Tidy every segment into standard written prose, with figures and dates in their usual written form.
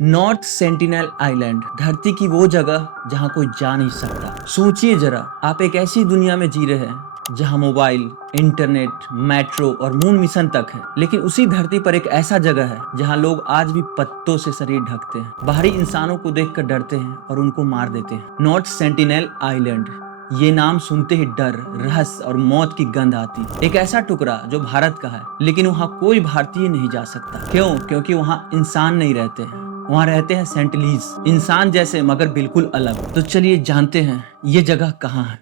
North sentinel island, धरती की वो जगह जहां कोई जा नहीं सकता। सोचिए जरा, आप एक ऐसी दुनिया में जी रहे हैं जहां मोबाइल, इंटरनेट, मेट्रो और मून मिशन तक है, लेकिन उसी धरती पर एक ऐसा जगह है जहां लोग आज भी पत्तों से शरीर ढकते हैं, बाहरी इंसानों को देखकर डरते हैं और उनको मार देते हैं। नॉर्थ सेंटिनल आइलैंड, ये नाम सुनते ही डर, रहस्य और मौत की गंध आती है। एक ऐसा टुकड़ा जो भारत का है, लेकिन वहाँ कोई भारतीय नहीं जा सकता। क्यों? क्योंकि वहाँ इंसान नहीं रहते हैं, वहाँ रहते हैं सेंटिलीज, इंसान जैसे मगर बिल्कुल अलग। तो चलिए जानते हैं ये जगह कहाँ है।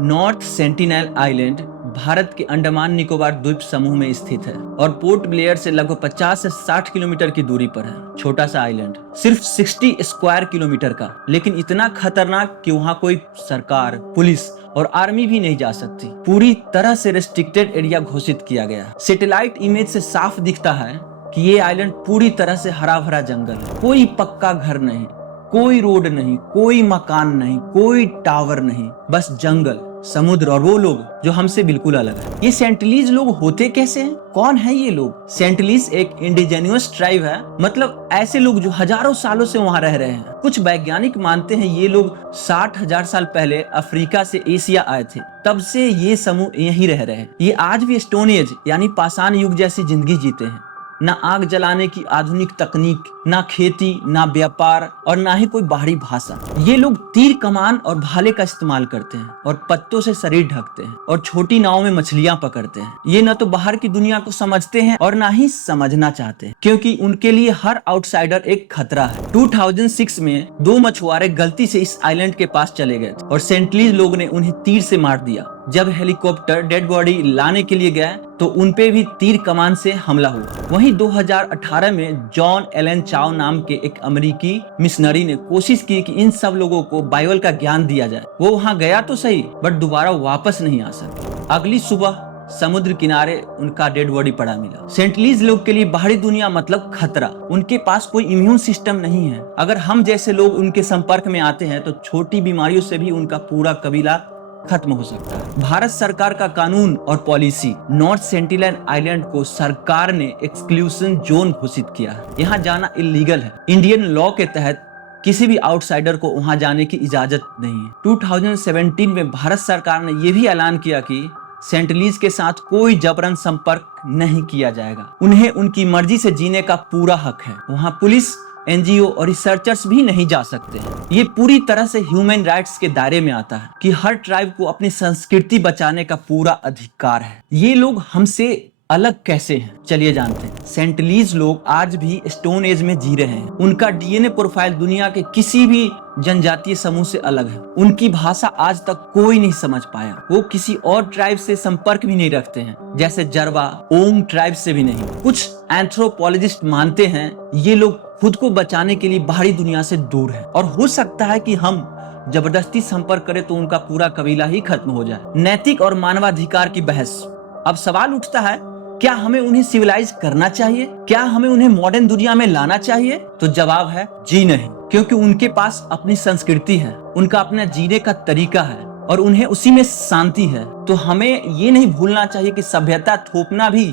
नॉर्थ सेंटिनल आइलैंड भारत के अंडमान निकोबार द्वीप समूह में स्थित है और पोर्ट ब्लेयर से लगभग 50 से 60 किलोमीटर की दूरी पर है। छोटा सा आइलैंड, सिर्फ 60 स्क्वायर किलोमीटर का, लेकिन इतना खतरनाक कि वहाँ कोई सरकार, पुलिस और आर्मी भी नहीं जा सकती। पूरी तरह से रेस्ट्रिक्टेड एरिया घोषित किया गया। सैटेलाइट इमेज से साफ दिखता है कि ये आइलैंड पूरी तरह से हरा भरा जंगल है। कोई पक्का घर नहीं, कोई रोड नहीं, कोई मकान नहीं, कोई टावर नहीं, बस जंगल, समुद्र और वो लोग जो हमसे बिल्कुल अलग है। ये सेंटिलीज लोग होते कैसे हैं? कौन है ये लोग? सेंटिलीज एक इंडिजिनियस ट्राइब है, मतलब ऐसे लोग जो हजारों सालों से वहाँ रह रहे हैं। कुछ वैज्ञानिक मानते हैं ये लोग 60,000 साल पहले अफ्रीका से एशिया आए थे, तब से ये समूह यहीं रह रहे हैं। ये आज भी स्टोन एज यानी पाषाण युग जैसी जिंदगी जीते हैं। ना आग जलाने की आधुनिक तकनीक, ना खेती, ना व्यापार और ना ही कोई बाहरी भाषा। ये लोग तीर कमान और भाले का इस्तेमाल करते हैं और पत्तों से शरीर ढकते हैं और छोटी नाव में मछलियां पकड़ते हैं। ये न तो बाहर की दुनिया को समझते हैं और ना ही समझना चाहते हैं, क्योंकि उनके लिए हर आउटसाइडर एक खतरा है। 2006 में 2 मछुआरे गलती से इस आइलैंड के पास चले गए थे और सेंटिलीज लोग ने उन्हें तीर से मार दिया। जब हेलीकॉप्टर डेड बॉडी लाने के लिए गया तो उनपे भी तीर कमान से हमला हुआ। वहीं 2018 में जॉन एलन चाओ नाम के एक अमेरिकी मिशनरी ने कोशिश की कि इन सब लोगों को बाइबल का ज्ञान दिया जाए। वो वहां गया तो सही, बट दोबारा वापस नहीं आ सका। अगली सुबह समुद्र किनारे उनका डेड बॉडी पड़ा मिला। सेंटिलीज लोग के लिए बाहरी दुनिया मतलब खतरा। उनके पास कोई इम्यून सिस्टम नहीं है। अगर हम जैसे लोग उनके संपर्क में आते हैं तो छोटी बीमारियों से भी उनका पूरा कबीला खत्म हो सकता है। भारत सरकार का कानून और पॉलिसी, नॉर्थ सेंटिनल आइलैंड को सरकार ने एक्सक्लूसिव जोन घोषित किया है। यहाँ जाना इलीगल है। इंडियन लॉ के तहत किसी भी आउटसाइडर को वहाँ जाने की इजाजत नहीं है। 2017 में भारत सरकार ने यह भी ऐलान किया कि सेंटिलीज के साथ कोई जबरन संपर्क नहीं किया जाएगा। उन्हें उनकी मर्जी से जीने का पूरा हक है। वहाँ पुलिस, एनजीओ और रिसर्चर्स भी नहीं जा सकते हैं। ये पूरी तरह से ह्यूमन राइट्स के दायरे में आता है कि हर ट्राइब को अपनी संस्कृति बचाने का पूरा अधिकार है। ये लोग हमसे अलग कैसे हैं? चलिए जानते हैं। सेंटिलीज लोग आज भी स्टोन एज में जी रहे हैं। उनका डीएनए प्रोफाइल दुनिया के किसी भी जनजातीय समूह से अलग है। उनकी भाषा आज तक कोई नहीं समझ पाया। वो किसी और ट्राइब से संपर्क भी नहीं रखते हैं, जैसे जरवा, ओंग ट्राइब से भी नहीं। कुछ एंथ्रोपोलॉजिस्ट मानते हैं ये लोग खुद को बचाने के लिए बाहरी दुनिया से दूर है और हो सकता है कि हम जबरदस्ती संपर्क करें तो उनका पूरा कबीला ही खत्म हो जाए। नैतिक और मानवाधिकार की बहस। अब सवाल उठता है, क्या हमें उन्हें सिविलाइज करना चाहिए? क्या हमें उन्हें मॉडर्न दुनिया में लाना चाहिए? तो जवाब है जी नहीं, क्योंकि उनके पास अपनी संस्कृति है, उनका अपना जीने का तरीका है और उन्हें उसी में शांति है। तो हमें ये नहीं भूलना चाहिए कि सभ्यता थोपना भी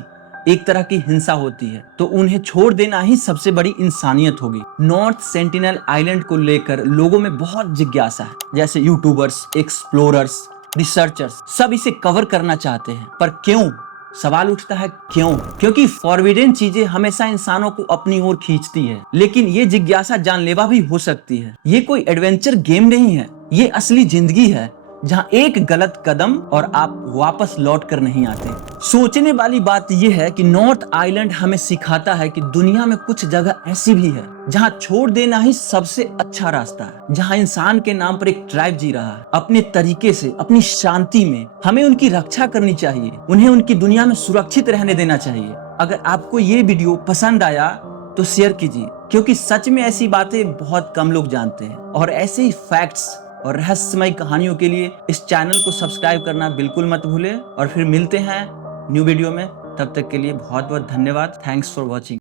एक तरह की हिंसा होती है, तो उन्हें छोड़ देना ही सबसे बड़ी इंसानियत होगी। नॉर्थ सेंटिनल आइलैंड को लेकर लोगों में बहुत जिज्ञासा है, जैसे यूट्यूबर्स, एक्सप्लोरर्स, रिसर्चर्स सब इसे कवर करना चाहते हैं, पर क्यों? सवाल उठता है क्यों? क्योंकि फॉरबिडन चीजें हमेशा इंसानों को अपनी ओर खींचती है, लेकिन ये जिज्ञासा जानलेवा भी हो सकती है। ये कोई एडवेंचर गेम नहीं है, ये असली जिंदगी है जहाँ एक गलत कदम और आप वापस लौट कर नहीं आते। सोचने वाली बात यह है कि नॉर्थ आइलैंड हमें सिखाता है कि दुनिया में कुछ जगह ऐसी भी है जहाँ छोड़ देना ही सबसे अच्छा रास्ता है, जहाँ इंसान के नाम पर एक ट्राइब जी रहा है अपने तरीके से, अपनी शांति में। हमें उनकी रक्षा करनी चाहिए, उन्हें उनकी दुनिया में सुरक्षित रहने देना चाहिए। अगर आपको ये वीडियो पसंद आया तो शेयर कीजिए, क्योंकि सच में ऐसी बातें बहुत कम लोग जानते हैं और ऐसे ही फैक्ट्स और रहस्यमय कहानियों के लिए इस चैनल को सब्सक्राइब करना बिल्कुल मत भूलें। और फिर मिलते हैं न्यू वीडियो में। तब तक के लिए बहुत बहुत धन्यवाद। Thanks for watching.